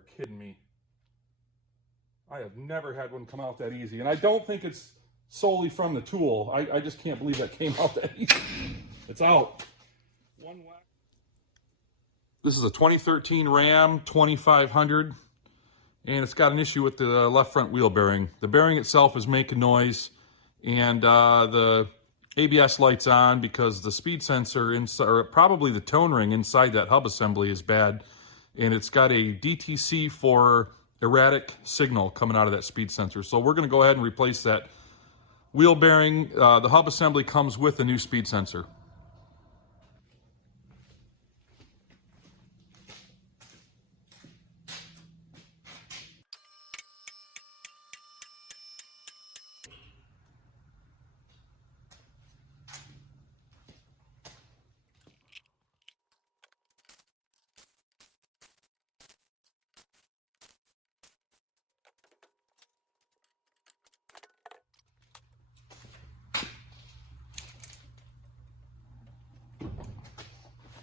are kidding me. I have never had one come out that easy. And I don't think it's solely from the tool. I just can't believe that came out that easy. It's out. One whack. This is a 2013 Ram 2500. And it's got an issue with the left front wheel bearing. The bearing itself is making noise. And the ABS light's on because the speed sensor inside, or probably the tone ring inside that hub assembly is bad. And it's got a DTC for erratic signal coming out of that speed sensor. So we're going to go ahead and replace that wheel bearing. The hub assembly comes with a new speed sensor.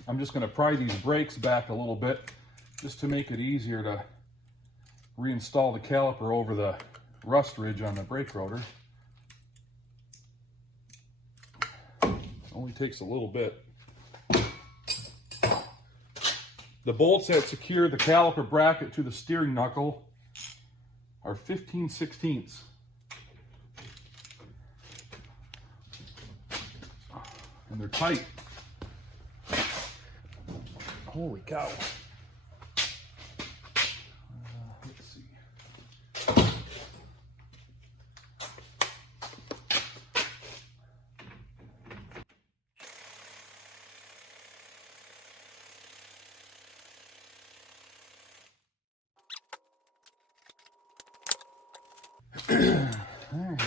I'm just going to pry these brakes back a little bit just to make it easier to reinstall the caliper over the rust ridge on the brake rotor. Only takes a little bit. The bolts that secure the caliper bracket to the steering knuckle are 15/16. And they're tight. Holy cow. Let's see. All right.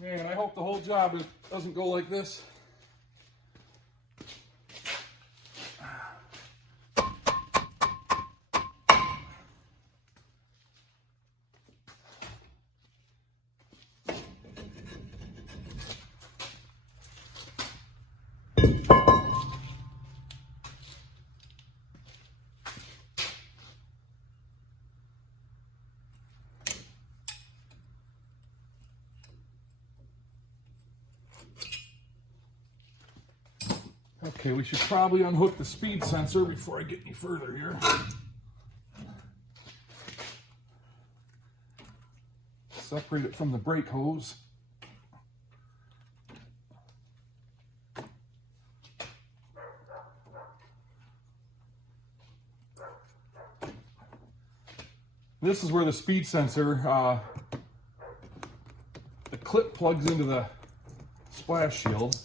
Man, I hope the whole job doesn't go like this. Okay, we should probably unhook the speed sensor before I get any further here. separate it from the brake hose. This is where the speed sensor, the clip plugs into the splash shield.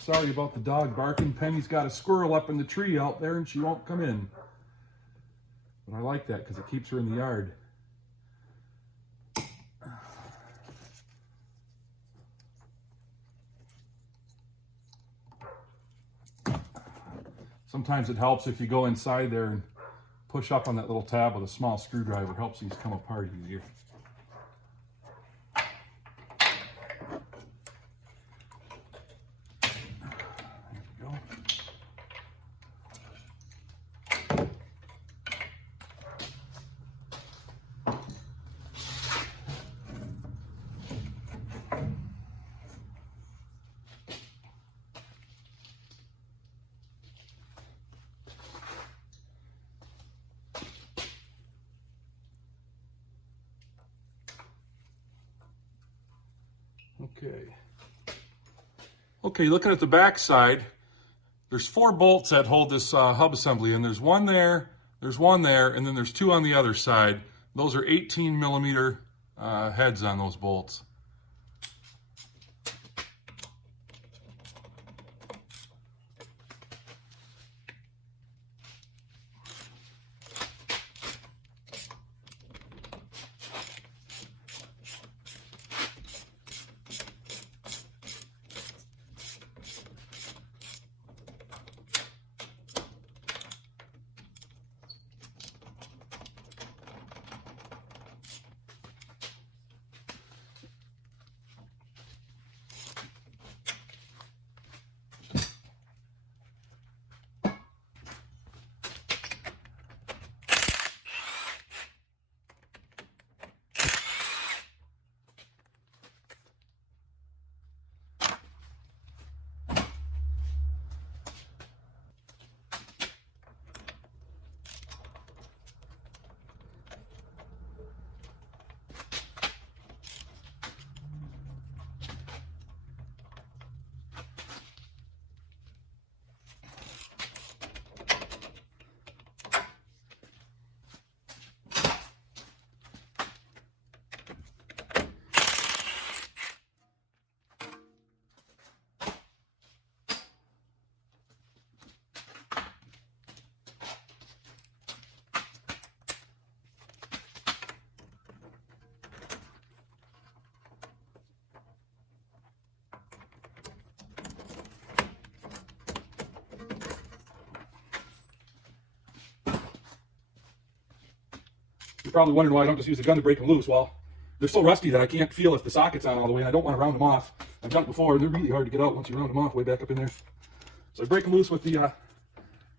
Sorry about the dog barking. Penny's got a squirrel up in the tree out there and she won't come in. But I like that because it keeps her in the yard. Sometimes it helps if you go inside there and push up on that little tab with a small screwdriver. It helps these come apart easier. Okay, looking at the back side, there's 4 bolts that hold this hub assembly, and there's one there, and then there's 2 on the other side. Those are 18 millimeter heads on those bolts. You're probably wondering why I don't just use the gun to break them loose. Well, they're so rusty that I can't feel if the socket's on all the way, and I don't want to round them off. I've done it before, and they're really hard to get out once you round them off way back up in there. So I break them loose with the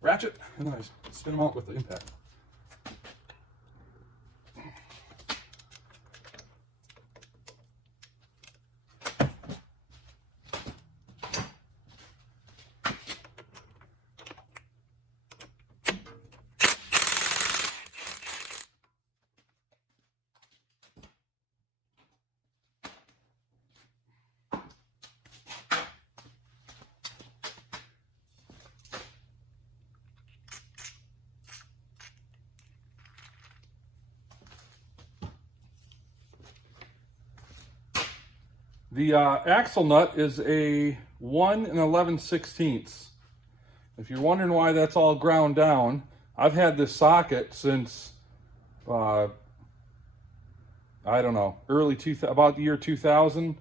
ratchet, and then I spin them out with the impact. The axle nut is a 1 11/16. If you're wondering why that's all ground down, I've had this socket since, I don't know, about the year 2000,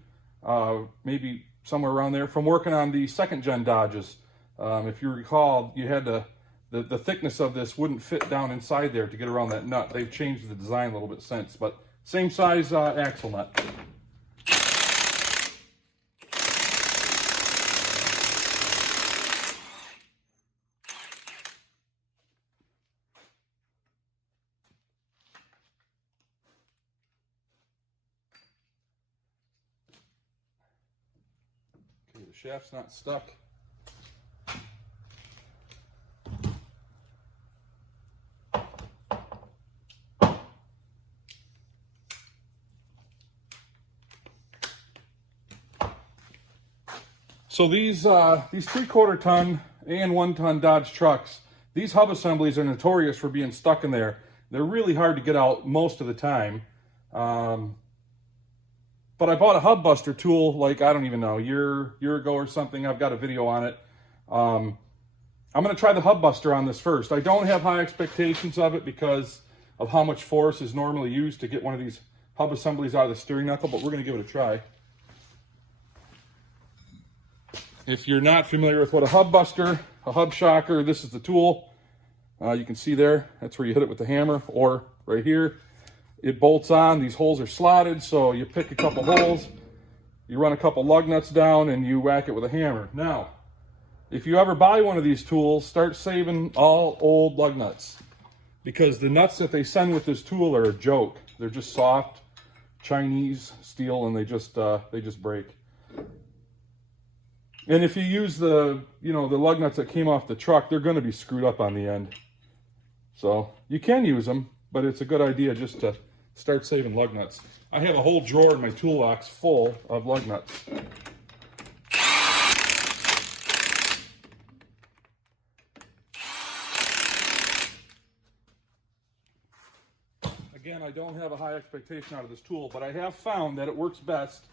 maybe somewhere around there, from working on the 2nd gen Dodges. If you recall, you had the thickness of this wouldn't fit down inside there to get around that nut. They've changed the design a little bit since, but same size axle nut. shaft's not stuck. So these 3/4 ton and 1 ton Dodge trucks, these hub assemblies are notorious for being stuck in there. They're really hard to get out most of the time. But I bought a hub buster tool, like, I don't even know, a year ago or something. I've got a video on it. I'm going to try the hub buster on this first. I don't have high expectations of it because of how much force is normally used to get one of these hub assemblies out of the steering knuckle, but we're going to give it a try. If you're not familiar with what a hub buster, a hub shocker, this is the tool. You can see there, that's where you hit it with the hammer, or right here. It bolts on, these holes are slotted, so you pick a couple holes, you run a couple lug nuts down, and you whack it with a hammer. Now, if you ever buy one of these tools, start saving all old lug nuts, because the nuts that they send with this tool are a joke. They're just soft Chinese steel, and they just break. And if you use the lug nuts that came off the truck, they're going to be screwed up on the end. So you can use them, but it's a good idea just to start saving lug nuts. I have a whole drawer in my toolbox full of lug nuts. Again, I don't have a high expectation out of this tool, but I have found that it works best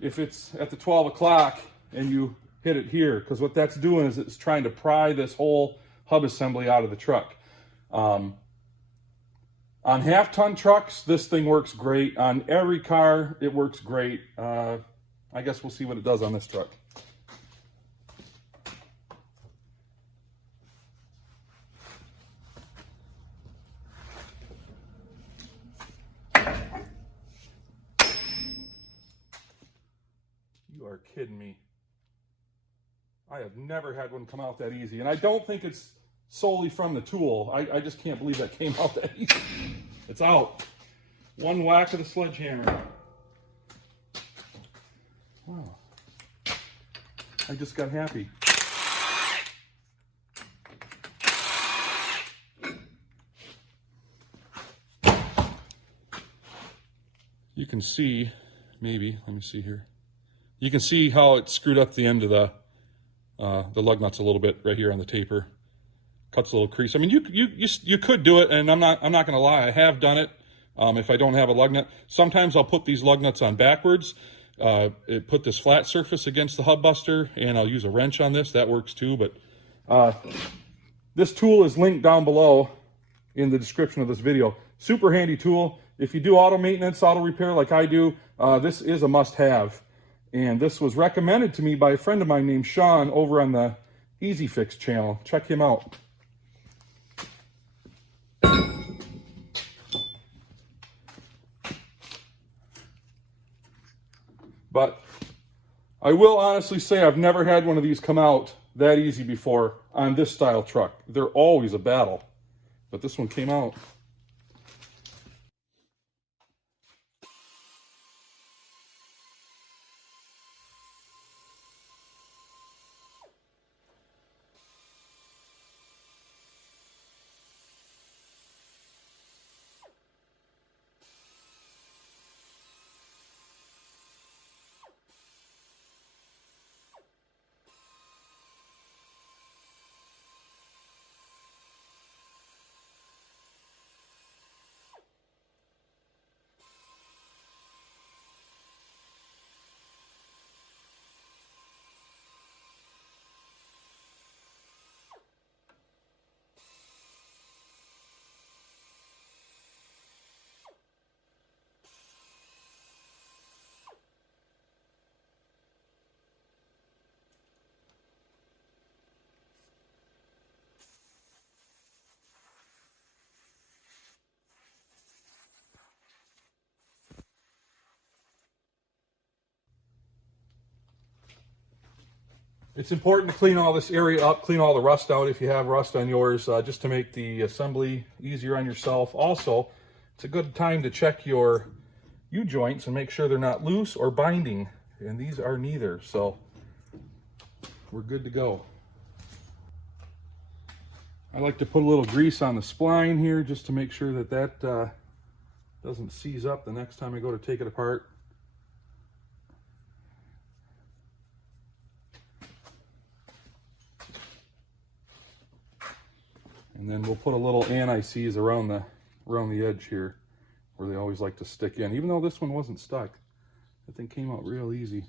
if it's at the 12 o'clock and you hit it here, because what that's doing is it's trying to pry this whole hub assembly out of the truck. On half-ton trucks, this thing works great. On every car, it works great. I guess we'll see what it does on this truck. You are kidding me. I have never had one come out that easy. And I don't think it's solely from the tool. I just can't believe that came out that easy. It's out. One whack of the sledgehammer. Wow. I just got happy. You can see, maybe, let me see here. You can see how it screwed up the end of the lug nuts a little bit right here on the taper. Cuts a little crease. I mean, you could do it, and I'm not going to lie. I have done it. If I don't have a lug nut, sometimes I'll put these lug nuts on backwards. Put this flat surface against the hub buster, and I'll use a wrench on this. That works too. But this tool is linked down below in the description of this video. Super handy tool. If you do auto maintenance, auto repair like I do, this is a must-have. And this was recommended to me by a friend of mine named Sean over on the Easy Fix channel. Check him out. But I will honestly say I've never had one of these come out that easy before on this style truck. They're always a battle, but this one came out. It's important to clean all this area up, clean all the rust out if you have rust on yours, just to make the assembly easier on yourself. Also, it's a good time to check your U-joints and make sure they're not loose or binding, and these are neither. So we're good to go. I like to put a little grease on the spline here just to make sure that that doesn't seize up the next time I go to take it apart. And then we'll put a little anti-seize around the edge here where they always like to stick in. Even though this one wasn't stuck, that thing came out real easy.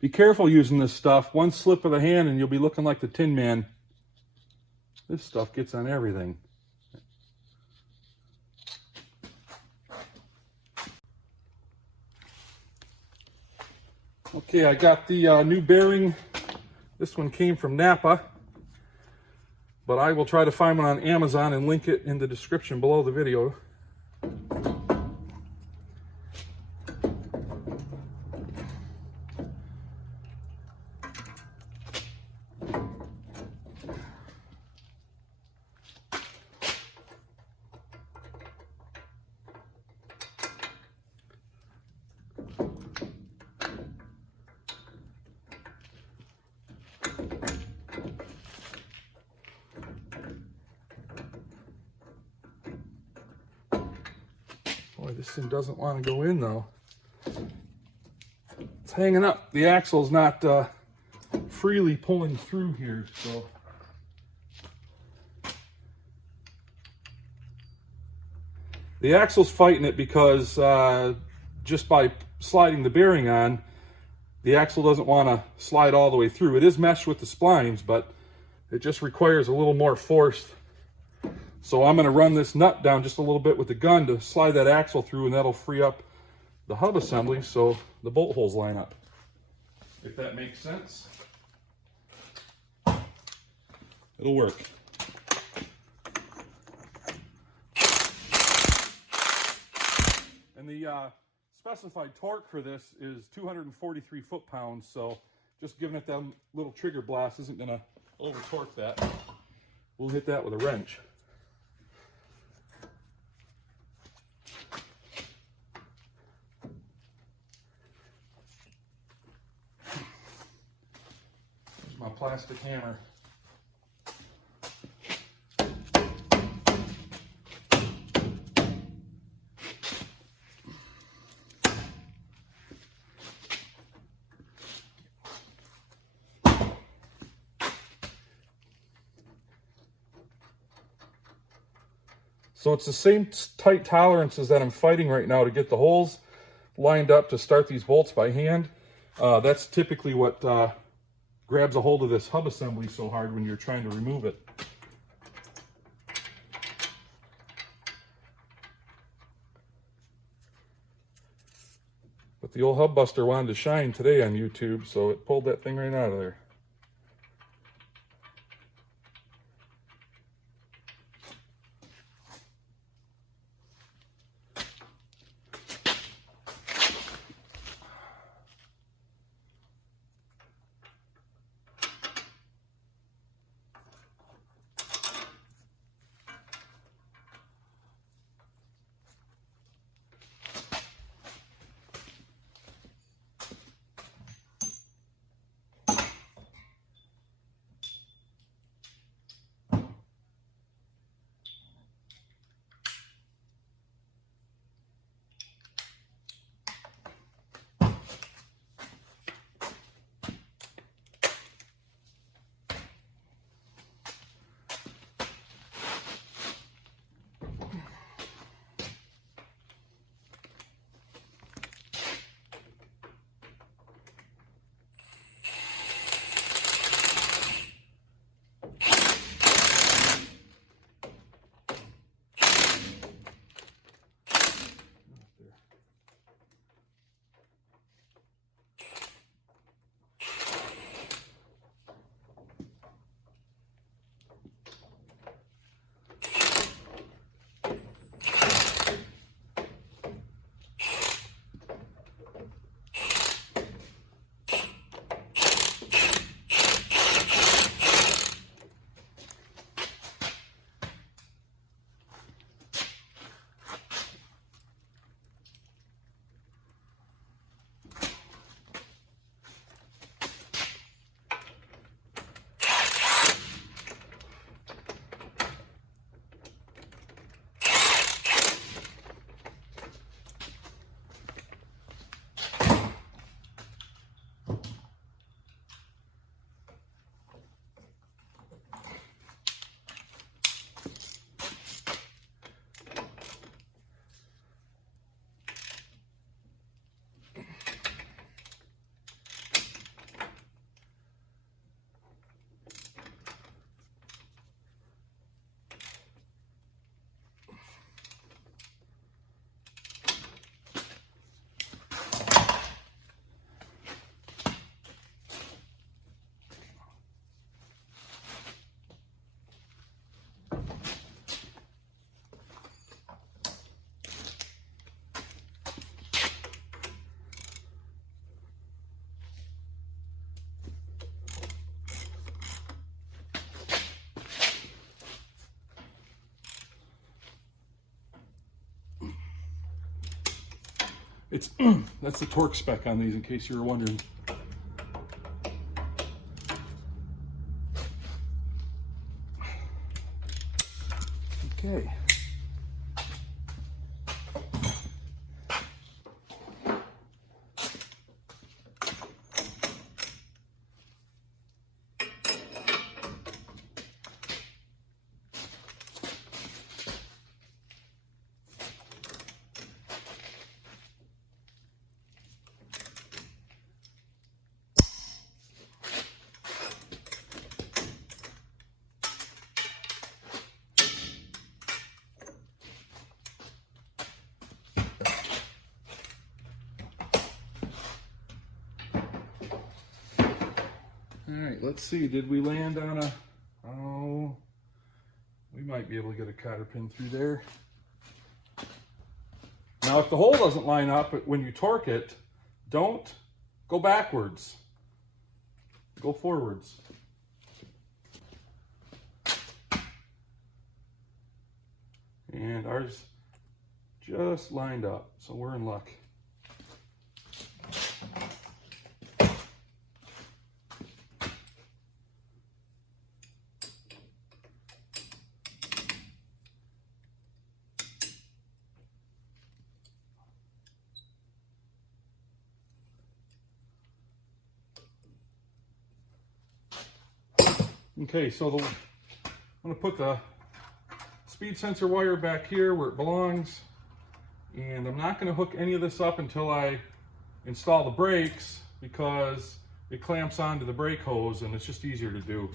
Be careful using this stuff. One slip of the hand and you'll be looking like the Tin Man. This stuff gets on everything. Okay, I got the new bearing. This one came from Napa, but I will try to find one on Amazon and link it in the description below the video. Boy, this thing doesn't want to go in though. It's hanging up. The axle's not freely pulling through here, so. The axle's fighting it because just by sliding the bearing on, the axle doesn't want to slide all the way through. It is meshed with the splines, but it just requires a little more force. So I'm going to run this nut down just a little bit with the gun to slide that axle through, and that'll free up the hub assembly so the bolt holes line up. If that makes sense. It'll work. And the specified torque for this is 243 foot-pounds, so just giving it that little trigger blast isn't going to over-torque that. We'll hit that with a wrench. There's my plastic hammer. So it's the same tight tolerances that I'm fighting right now to get the holes lined up to start these bolts by hand. That's typically what grabs a hold of this hub assembly so hard when you're trying to remove it. But the old hub buster wanted to shine today on YouTube, so it pulled that thing right out of there. It's that's the torque spec on these, in case you were wondering. Okay. All right, let's see. Did we land on a, oh, we might be able to get a cotter pin through there. Now, if the hole doesn't line up, when you torque it, don't go backwards. Go forwards. And ours just lined up, so we're in luck. Okay, so I'm going to put the speed sensor wire back here where it belongs, and I'm not going to hook any of this up until I install the brakes, because it clamps onto the brake hose and it's just easier to do.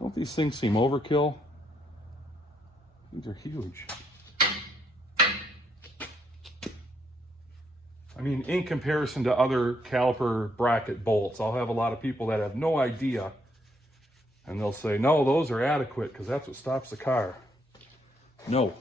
Don't these things seem overkill? These are huge. I mean, in comparison to other caliper bracket bolts, I'll have a lot of people that have no idea, and they'll say, no, those are adequate because that's what stops the car. No.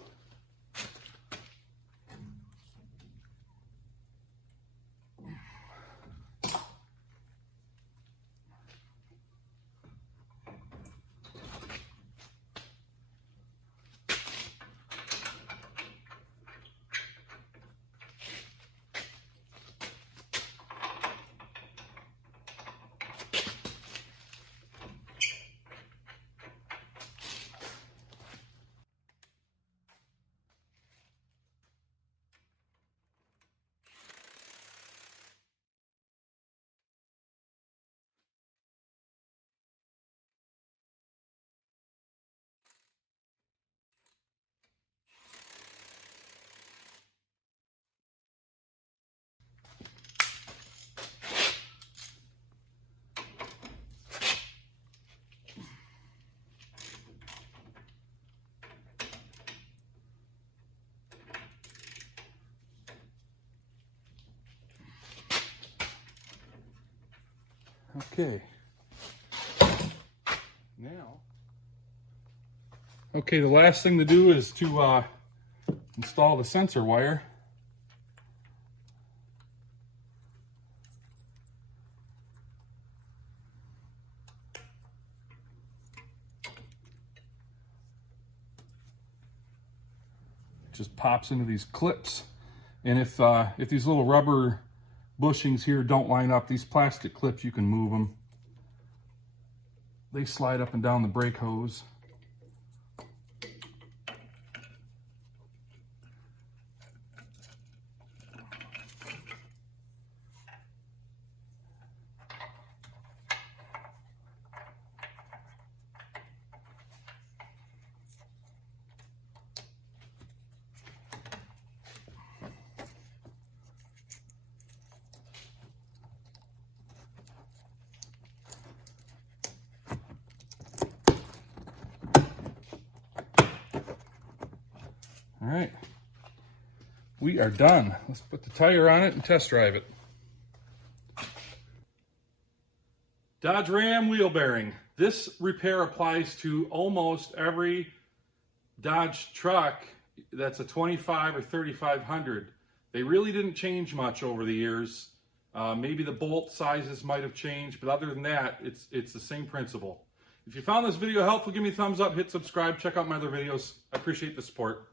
Okay. Now, okay, the last thing to do is to install the sensor wire. It just pops into these clips, and if these little rubber bushings here don't line up, these plastic clips, you can move them. They slide up and down the brake hose. All right, we are done. Let's put the tire on it and test drive it. Dodge Ram wheel bearing. This repair applies to almost every Dodge truck that's a 25 or 3500. They really didn't change much over the years. Maybe the bolt sizes might have changed, but other than that, it's the same principle. If you found this video helpful, give me a thumbs up, hit subscribe, check out my other videos. I appreciate the support.